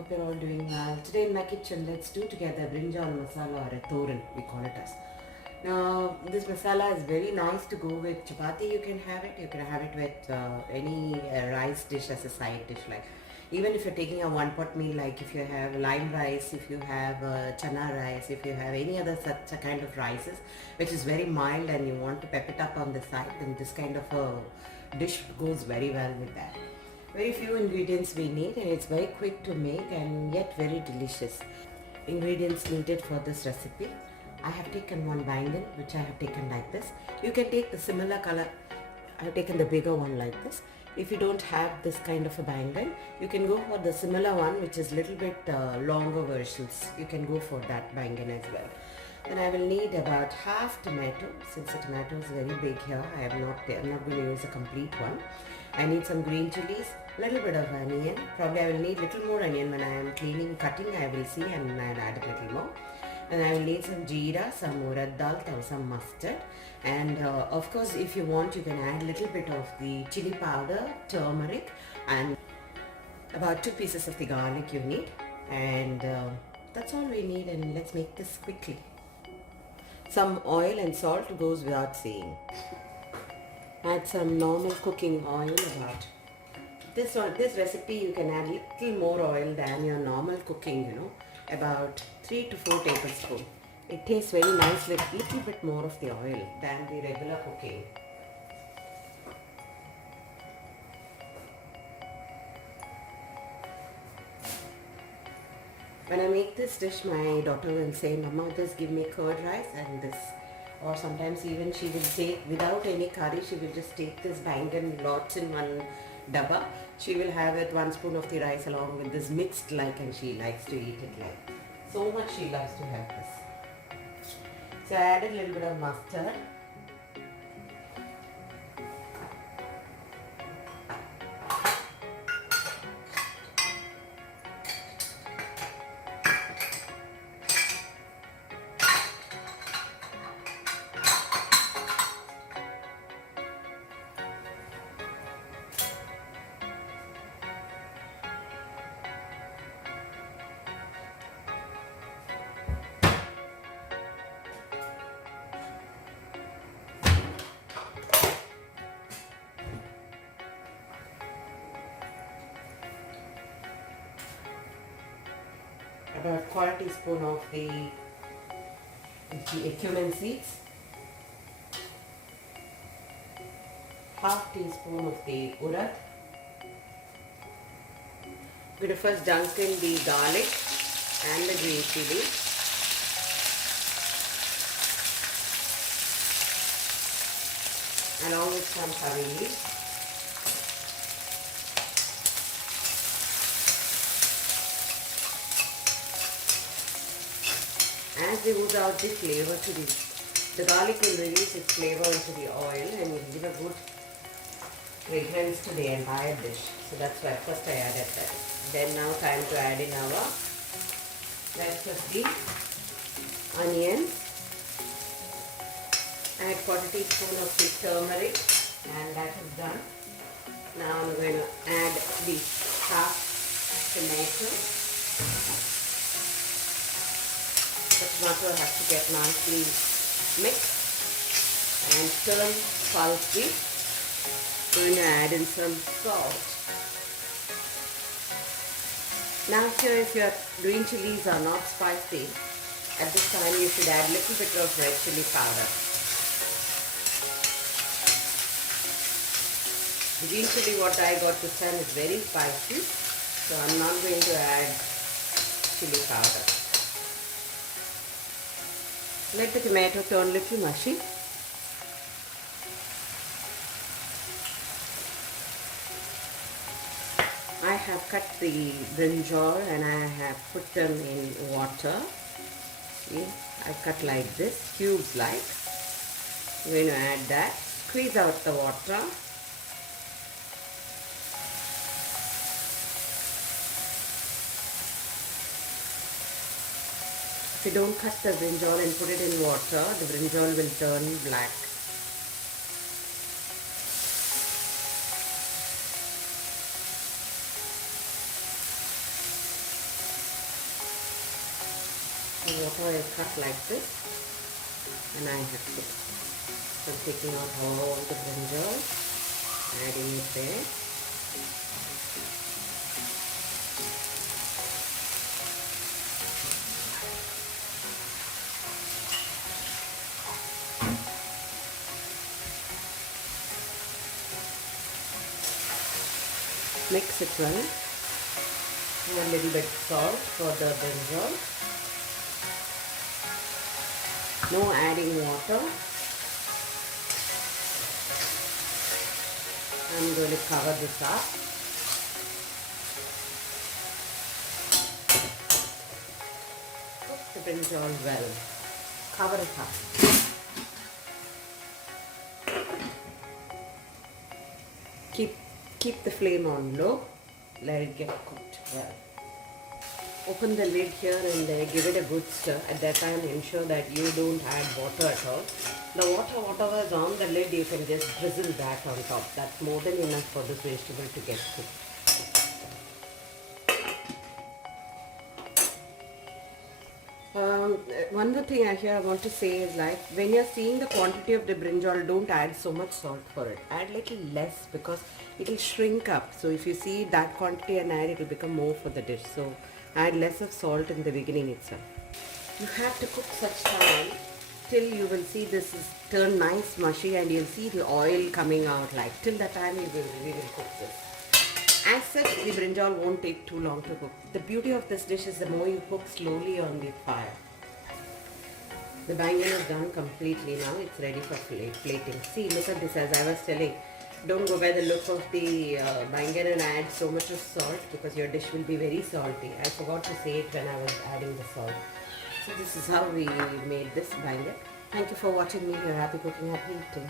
hope you're all doing well. Today in my kitchen, let's do together Brinjal Masala or a thoran, we call it as. Now, this masala is very nice to go with chapati. You can have it with any rice dish as a side dish. Like, even if you're taking a one pot meal, like if you have lime rice, if you have chana rice, if you have any other such a kind of rices, which is very mild and you want to pep it up on the side, then this kind of a dish goes very well with that. Very few ingredients we need, and it's very quick to make and yet very delicious. Ingredients needed for this recipe. I have taken one baingan, which I have taken like this. You can take the similar color. I have taken the bigger one like this. If you don't have this kind of a baingan, you can go for the similar one, which is little bit longer versions. You can go for that baingan as well. Then I will need about half tomato. Since the tomato is very big here, I'm not going to use a complete one. I need some green chilies, little bit of onion. Probably I will need little more onion when I am cutting. I will see, and I'll add a little more. And I will need some jeera, some urad dal, some mustard, and of course, if you want, you can add a little bit of the chili powder, turmeric, and about 2 pieces of the garlic you need. And that's all we need. And let's make this quickly. Some oil and salt goes without saying. Add some normal cooking oil. About this recipe, you can add little more oil than your normal cooking, about 3 to 4 tablespoons. It tastes very nice with little bit more of the oil than the regular cooking. When I make this dish, my daughter will say, "Mama, just give me curd rice and this." Or sometimes even she will take, without any curry, she will just take this baingan lots in one dabba. She will have it 1 spoon of the rice along with this mixed and she likes to eat it like. So much she loves to have this. So I added a little bit of mustard. About 1/4 teaspoon of the cumin seeds, 1/2 teaspoon of the urad. I'm going to first dunk in the garlic and the green chili. Along with some curry leaves. As they ooze out the flavor to the garlic will release its flavor into the oil and will give a good fragrance to the entire dish. So that's why first I added that. Then now time to add in our rest of the onions. Add 1/4 teaspoon of the turmeric, and that is done. Now I'm going to add the half tomato. The tomato has to get nicely mixed and turn pulpy. We're going to add in some salt. Now here, if your green chilies are not spicy, at this time you should add a little bit of red chili powder. The green chili what I got this time is very spicy, so I'm not going to add chili powder. Let the tomato turn a little mushy. I have cut the brinjal and I have put them in water. See, I cut like this, cubes like. I'm going to add that. Squeeze out the water. If you don't cut the brinjal and put it in water, the brinjal will turn black. water is cut like this, and I have to. So I'm taking out all the brinjal, adding it there. Mix it well. A little bit salt for the brinjal. No adding water. I'm going to cover this up. Cook the brinjal well. Cover it up. Keep the flame on low. Let it get cooked well. Open the lid here and there. Give it a good stir. At that time, ensure that you don't add water at all. The water, whatever is on the lid, you can just drizzle that on top. That's more than enough for this vegetable to get cooked. One more thing I want to say is, like, when you're seeing the quantity of the brinjal, don't add so much salt for it. Add little less because it will shrink up. So if you see that quantity and add, it will become more for the dish. So add less of salt in the beginning itself. You have to cook such time till you will see this is turned nice mushy and you'll see the oil coming out. Like, till that time we will cook this. As such, the brinjal won't take too long to cook. The beauty of this dish is the more you cook slowly on the fire. The baingan is done completely now. It's ready for plating. See, look at this. As I was telling, don't go by the look of the baingan and add so much of salt because your dish will be very salty. I forgot to say it when I was adding the salt. So this is how we made this baingan. Thank you for watching me. You're happy cooking, happy eating.